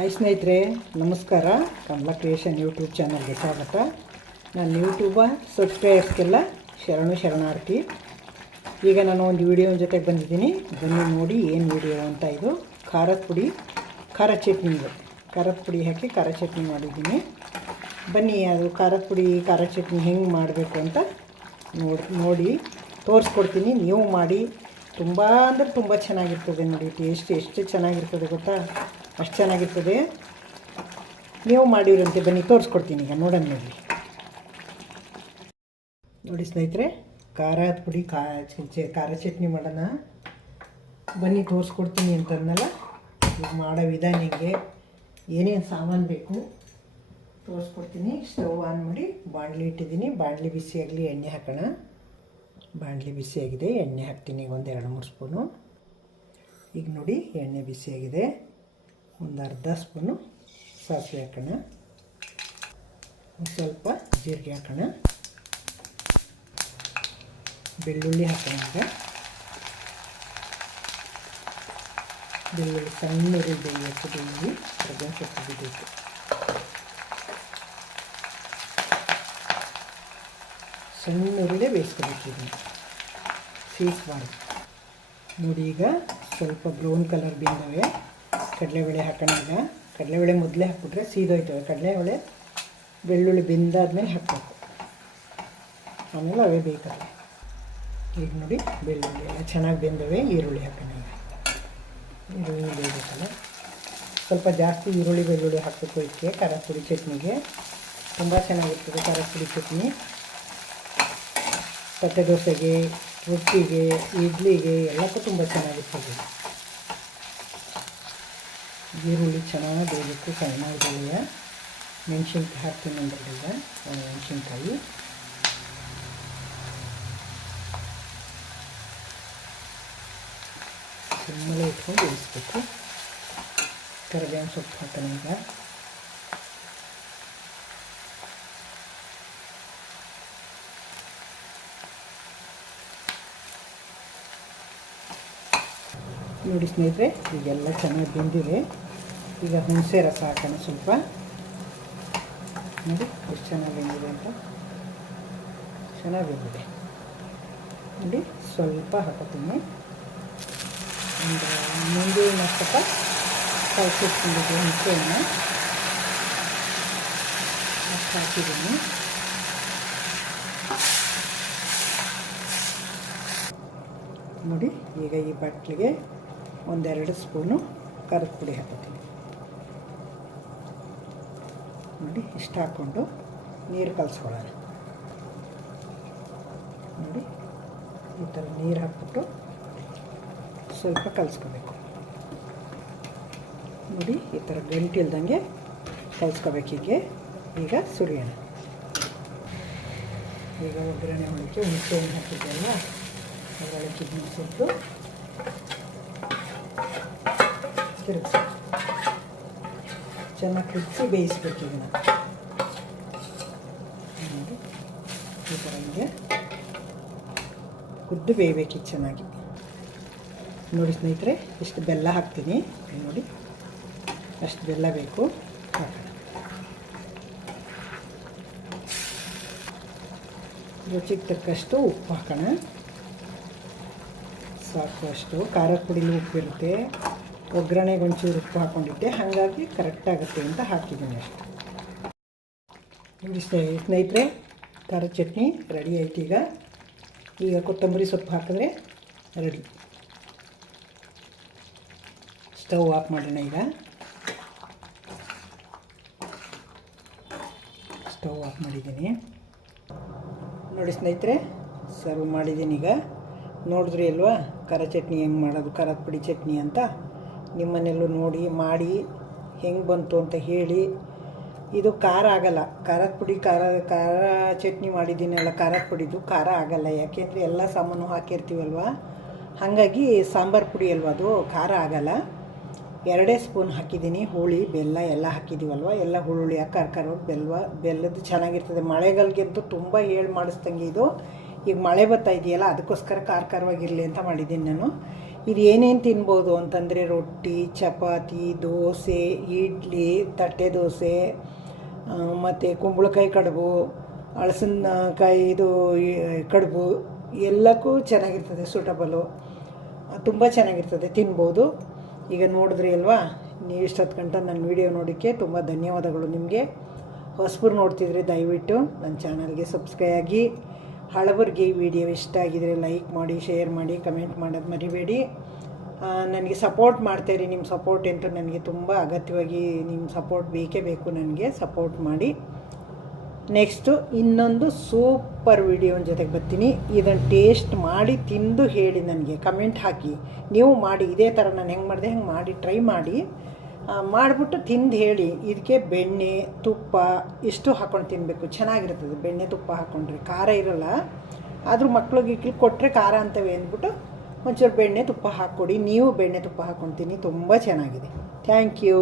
Hi ಸ್ನೇಹಿತರೆ, ನಮಸ್ಕಾರ. ಕಮಲ creation YouTube ಚಾನಲ್ಗೆ ಸ್ವಾಗತ. ನಾನು ಯೂಟ್ಯೂಬ ಸಬ್ಸ್ಕ್ರೈಬರ್ಸ್ಗೆಲ್ಲ ಶರಣು ಶರಣಾರ್ಥಿ. ಈಗ ನಾನು ಒಂದು ವಿಡಿಯೋ ಜೊತೆಗೆ ಬಂದಿದ್ದೀನಿ. ಬನ್ನಿ ನೋಡಿ ಏನು ವಿಡಿಯೋ ಅಂತ ಇದು. ಖಾರದ ಪುಡಿ, ಖಾರ ಚಟ್ನಿ. ಖಾರದ ಪುಡಿ ಹಾಕಿ ಖಾರ ಚಟ್ನಿ ಮಾಡಿದ್ದೀನಿ. ಬನ್ನಿ, ಅದು ಖಾರದ ಪುಡಿ, ಖಾರ ಚಟ್ನಿ ಹೆಂಗೆ ಮಾಡಬೇಕು ಅಂತ ನೋಡಿ ನೋಡಿ ತೋರಿಸ್ಕೊಡ್ತೀನಿ. ನೀವು ಮಾಡಿ. ತುಂಬ ಅಂದರೆ ತುಂಬ ಚೆನ್ನಾಗಿರ್ತದೆ ನೋಡಿ. ಟೇಸ್ಟ್ ಎಷ್ಟು ಚೆನ್ನಾಗಿರ್ತದೆ ಗೊತ್ತಾ? ಅಷ್ಟು ಚೆನ್ನಾಗಿರ್ತದೆ. ನೀವು ಮಾಡಿರಂತೆ ಬನ್ನಿ, ತೋರಿಸ್ಕೊಡ್ತೀನಿ ಈಗ, ನೋಡೋಣ ನೋಡಿ. ನೋಡಿ ಸ್ನೇಹಿತರೆ, ಖಾರದ ಪುಡಿ ಖಾರ ಚಟ್ನಿ ಮಾಡೋಣ. ಬನ್ನಿ, ತೋರಿಸ್ಕೊಡ್ತೀನಿ ಅಂತಂದಲ್ಲ ಈಗ ಮಾಡೋ ವಿಧಾನ ಹಿಂಗೆ? ಏನೇನು ಸಾಮಾನು ಬೇಕು? ತೋರಿಸ್ಕೊಡ್ತೀನಿ. ಸ್ಟವ್ ಆನ್ ಮಾಡಿ ಬಾಣಲಿ ಇಟ್ಟಿದ್ದೀನಿ. ಬಾಣಲಿ ಬಿಸಿಯಾಗಲಿ ಎಣ್ಣೆ ಹಾಕೋಣ. ಬಾಣಲಿ ಬಿಸಿಯಾಗಿದೆ ಎಣ್ಣೆ ಹಾಕ್ತೀನಿ ಒಂದು ಎರಡು ಮೂರು ಸ್ಪೂನು. ಈಗ ನೋಡಿ, ಎಣ್ಣೆ ಬಿಸಿಯಾಗಿದೆ ಒಂದು ಅರ್ಧ ಸ್ಪೂನು ಸಾಸಿವೆ ಹಾಕೋಣ. ಒಂದು ಸ್ವಲ್ಪ ಜೀರಿಗೆ ಹಾಕೋಣ. ಬೆಳ್ಳುಳ್ಳಿ ಹಾಕೋಣ ಈಗ. ಬೆಳ್ಳುಳ್ಳಿ ಸಣ್ಣ ಬೇಯಕ್ಕೆ ಬೆಳ್ಳುಳ್ಳಿ ಅದನ್ನು ಸ್ವಲ್ಪ ಬಿಡಬೇಕು ಸಣ್ಣ ಉರುಳೆ ಬೇಯಿಸ್ಕೋಬೇಕು ಇದನ್ನು ಸೀಸ್ಬಾರ್ದು ನೋಡಿ ಈಗ ಸ್ವಲ್ಪ ಬ್ರೌನ್ ಕಲರ್ ಬಿಂದವೆ. ಕಡಲೆಬೇಳೆ ಹಾಕೋಣ ಈಗ ಕಡಲೆಬೇಳೆ ಮೊದಲೇ ಹಾಕ್ಬಿಟ್ರೆ ಸೀದೋಯ್ತವೆ. ಕಡಲೆಬೇಳೆ ಬೆಳ್ಳುಳ್ಳಿ ಬೆಂದಾದ್ಮೇಲೆ ಹಾಕಬೇಕು. ಆಮೇಲೆ ಅವೇ ಬೇಕಲ್ಲ ಈಗ ನೋಡಿ ಬೆಳ್ಳುಳ್ಳಿ ಎಲ್ಲ ಚೆನ್ನಾಗಿ ಬೆಂದವೆ, ಈರುಳ್ಳಿ ಹಾಕೋಣ ಈಗ. ಈರುಳ್ಳಿ ಬೇಯಬೇಕಲ್ಲ ಸ್ವಲ್ಪ ಜಾಸ್ತಿ ಈರುಳ್ಳಿ ಬೆಳ್ಳುಳ್ಳಿ ಹಾಕಬೇಕು ಇದಕ್ಕೆ. ಖಾರ ಪುಡಿ ಚಟ್ನಿಗೆ. ತುಂಬ ಚೆನ್ನಾಗಿರ್ತದೆ ಖಾರ ಪುಡಿ ಚಟ್ನಿ. ತಟ್ಟೆ ದೋಸೆಗೆ, ರೊಟ್ಟಿಗೆ, ಇಡ್ಲಿಗೆ, ಎಲ್ಲಕ್ಕೂ ತುಂಬ ಚೆನ್ನಾಗಿರ್ತದೆ. ಈರುಳ್ಳಿ ಚೆನ್ನಾಗಿ ಬೇಯಬೇಕು ಫ್ರೈ ಬೆಳೆಯ ಮೆಣಸಿನ್ಕಾಯಿ ಹಾಕ್ತೀನಿ ಅಂದ್ರಲ್ಲ ಒಂದು ಮೆಣಸಿನ್ಕಾಯಿ. ಸುಮ್ಮನೆ ಇಟ್ಕೊಂಡು ಬೇಯಿಸ್ಬೇಕು. ಕರಿಬೇವಿನ ಸೊಪ್ಪು ಹಾಕೋಣ ಈಗ. ನೋಡಿ ಸ್ನೇಹಿತರೆ ಈಗೆಲ್ಲ ಚೆನ್ನಾಗಿ ಬೆಂದಿದೆ. ಈಗ ಹುಣಸೆ ರಸ ಹಾಕೋಣ ಸ್ವಲ್ಪ. ನೋಡಿ, ಎಷ್ಟು ಚೆನ್ನಾಗಿ ಬೆಂದಿದೆ ಅಂತ. ಚೆನ್ನಾಗಿ ಬೆಂದಿದೆ ನೋಡಿ, ಸ್ವಲ್ಪ ಹಾಕೋತೀನಿ. ಒಂದು ಮುಂದಿನ ಸ್ವಲ್ಪ ಕಲಸಿಟ್ಕೊಂಡಿದ್ದೆ ಹುಣಸೆಯನ್ನು ಹಾಕಿದ್ದೀನಿ. ನೋಡಿ, ಈಗ ಈ ಬಟ್ಲಿಗೆ ಒಂದೆರಡು ಸ್ಪೂನು ಕರದ ಪುಡಿ ಹಾಕೋತೀನಿ ನೋಡಿ, ಇಷ್ಟು ಹಾಕ್ಕೊಂಡು ನೀರು ಕಲಿಸ್ಕೊಳ್ಳೋಣ. ನೋಡಿ, ಈ ಥರ ನೀರು ಹಾಕ್ಬಿಟ್ಟು ಸ್ವಲ್ಪ ಕಲಿಸ್ಕೋಬೇಕು. ನೋಡಿ, ಈ ಥರ ಗಂಟಿಲ್ದಂಗೆ ಕಲಿಸ್ಕೋಬೇಕು ಹೀಗೆ. ಈಗ ಸುರಿಯೋಣ. ಈಗ ಒಗ್ಗರಣೆ ಒಳಕ್ಕೆ ಹುಣಸೆಹಣ್ಣು ಹಾಕಿದ್ದೆಲ್ಲ ಅದರೊಳಗೆ ಮುಗಿಸಿಟ್ಟು ತಿರುಗಿಸಿ ಚೆನ್ನಾಗಿ ಕುದಿಸಿ ಬೇಯಿಸ್ಬೇಕು ಇದನ್ನು ಈ ಥರ ಹಿಂಗೆ. ಕುದ್ದು ಬೇಯಬೇಕು ಚೆನ್ನಾಗಿ. ನೋಡಿ ಸ್ನೇಹಿತರೆ, ಇಷ್ಟು ಬೆಲ್ಲ ಹಾಕ್ತೀನಿ. ನೋಡಿ, ಅಷ್ಟು ಬೆಲ್ಲ ಬೇಕು. ರುಚಿಗೆ ತಕ್ಕಷ್ಟು ಉಪ್ಪು ಹಾಕೋಣ. ಸಾಕು ಅಷ್ಟು. ಖಾರದ ಪುಡಿಲಿ ಉಪ್ಪಿರುತ್ತೆ. ಒಗ್ಗರಣೆಗೆ ಒಂಚೂರು ಉಪ್ಪು ಹಾಕ್ಕೊಂಡಿದ್ದೆ ಹಾಗಾಗಿ ಕರೆಕ್ಟ್ ಆಗುತ್ತೆ ಅಂತ ಹಾಕಿದ್ದೀನಿ ಅಷ್ಟೆ. ನೋಡಿ ಸ್ನೇ- ಸ್ನೇಹಿತರೆ, ಖಾರದ ಚಟ್ನಿ ರೆಡಿ ಆಯ್ತು ಈಗ. ಈಗ ಕೊತ್ತಂಬರಿ ಸೊಪ್ಪು ಹಾಕಿದ್ರೆ ರೆಡಿ ಸ್ಟವ್ ಆಫ್ ಮಾಡೋಣ ಈಗ. ಸ್ಟವ್ ಆಫ್ ಮಾಡಿದ್ದೀನಿ. ನೋಡಿ ಸ್ನೇಹಿತರೆ ಸರ್ವ್ ಮಾಡಿದ್ದೀನಿ ಈಗ. ನೋಡಿದ್ರಿ ಅಲ್ವಾ, ಖಾರ ಚಟ್ನಿ ಹೆಂಗೆ ಮಾಡೋದು, ಖಾರದ ಪುಡಿ ಚಟ್ನಿ ಅಂತ? ನಿಮ್ಮನೆಲ್ಲೂ ನೋಡಿ, ಮಾಡಿ, ಹೆಂಗೆ ಬಂತು ಅಂತ ಹೇಳಿ. ಇದು ಖಾರ ಆಗಲ್ಲ. ಖಾರದ ಪುಡಿ, ಖಾರ ಖಾರ ಚಟ್ನಿ ಮಾಡಿದ್ದೀನಲ್ಲ, ಖಾರದ ಪುಡಿದು ಖಾರ ಆಗಲ್ಲ. ಯಾಕೆಂದರೆ ಎಲ್ಲ ಸಾಮಾನು ಹಾಕಿರ್ತೀವಲ್ವ? ಹಾಗಾಗಿ ಸಾಂಬಾರು ಪುಡಿ ಅಲ್ವಾ ಅದು? ಖಾರ ಆಗಲ್ಲ. ಎರಡೇ ಸ್ಪೂನ್ ಹಾಕಿದ್ದೀನಿ. ಹುಳಿ, ಬೆಲ್ಲ ಎಲ್ಲ ಹಾಕಿದ್ದೀವಲ್ವ? ಎಲ್ಲ ಹುಳುಳಿ ಖಾರ ಖಾರವಾಗಿ ಬೆಲ್ಲ ಬೆಲ್ಲದ್ದು ಚೆನ್ನಾಗಿರ್ತದೆ. ಮಳೆಗಾಲಕ್ಕಂತೂ ತುಂಬ ಹೇಳಿ ಮಾಡಿಸ್ದಂಗೆ ಇದು. ಈಗ ಮಳೆ ಬರ್ತಾ ಇದೆಯಲ್ಲ, ಅದಕ್ಕೋಸ್ಕರ ಖಾರ ಖಾರವಾಗಿರಲಿ ಅಂತ ಮಾಡಿದ್ದೀನಿ ನಾನು. ಇದು ಏನೇನು ತಿನ್ಬೋದು ಅಂತಂದರೆ ರೊಟ್ಟಿ, ಚಪಾತಿ, ದೋಸೆ, ಇಡ್ಲಿ, ತಟ್ಟೆ ದೋಸೆ ಮತ್ತು ಕುಂಬಳಕಾಯಿ ಕಡುಬು, ಹಳಸಿನಕಾಯಿ ಇದು, ಈ, ಕಡುಬು ಎಲ್ಲಕ್ಕೂ ಚೆನ್ನಾಗಿರ್ತದೆ ಸೂಟಬಲು ತುಂಬ ಚೆನ್ನಾಗಿರ್ತದೆ, ತಿನ್ಬೋದು. ಈಗ ನೋಡಿದ್ರಿ ಅಲ್ವಾ? ನೀವು ಇಷ್ಟೊತ್ತು ಗಂಟ ನನ್ನ ವಿಡಿಯೋ ನೋಡೋಕ್ಕೆ ತುಂಬ ಧನ್ಯವಾದಗಳು ನಿಮಗೆ. ಹೊಸಬರು ನೋಡ್ತಿದ್ರೆ ದಯವಿಟ್ಟು ನನ್ನ ಚಾನಲ್ಗೆ ಸಬ್ಸ್ಕ್ರೈಬ್ ಆಗಿ. ಹಳಬರಿಗೆ ಈ ವಿಡಿಯೋ ಇಷ್ಟ ಆಗಿದರೆ ಲೈಕ್ ಮಾಡಿ, ಶೇರ್ ಮಾಡಿ, ಕಮೆಂಟ್ ಮಾಡೋದು ಮರಿಬೇಡಿ. ನನಗೆ ಸಪೋರ್ಟ್ ಮಾಡ್ತಾಯಿರಿ ನಿಮ್ಮ ಸಪೋರ್ಟ್ ಅಂತೂ ನನಗೆ ತುಂಬ ಅಗತ್ಯವಾಗಿ ನಿಮ್ಮ ಸಪೋರ್ಟ್ ಬೇಕೇ ಬೇಕು ನನಗೆ, ಸಪೋರ್ಟ್ ಮಾಡಿ. ನೆಕ್ಸ್ಟು, ಇನ್ನೊಂದು ಸೂಪರ್ ವಿಡಿಯೋನ ಜೊತೆಗೆ ಬರ್ತೀನಿ. ಇದನ್ನು ಟೇಸ್ಟ್ ಮಾಡಿ, ತಿಂದು ಹೇಳಿ ನನಗೆ, ಕಮೆಂಟ್ ಹಾಕಿ. ನೀವು ಮಾಡಿ, ಇದೇ ಥರ ನಾನು ಹೆಂಗೆ ಮಾಡಿದೆ, ಹೆಂಗೆ ಮಾಡಿ, ಟ್ರೈ ಮಾಡಿ. ಮಾಡಿಬಿಟ್ಟು ತಿಂದು ಹೇಳಿ ಇದಕ್ಕೆ ಬೆಣ್ಣೆ, ತುಪ್ಪ ಇಷ್ಟು ಹಾಕ್ಕೊಂಡು ತಿನ್ನಬೇಕು ಚೆನ್ನಾಗಿರ್ತದೆ ಬೆಣ್ಣೆ, ತುಪ್ಪ ಹಾಕ್ಕೊಂಡ್ರೆ ಖಾರ ಇರೋಲ್ಲ. ಆದರೂ ಮಕ್ಳಿಗೆ ಇಕ್ಲಿ ಕೊಟ್ಟರೆ ಖಾರ ಅಂತವೆ ಅಂದ್ಬಿಟ್ಟು ಒಂಚೂರು ಬೆಣ್ಣೆ, ತುಪ್ಪ ಹಾಕ್ಕೊಡಿ. ನೀವು ಬೆಣ್ಣೆ, ತುಪ್ಪ ಹಾಕ್ಕೊಂಡು ತಿನ್ನಿ ತುಂಬ ಚೆನ್ನಾಗಿದೆ. Thank you.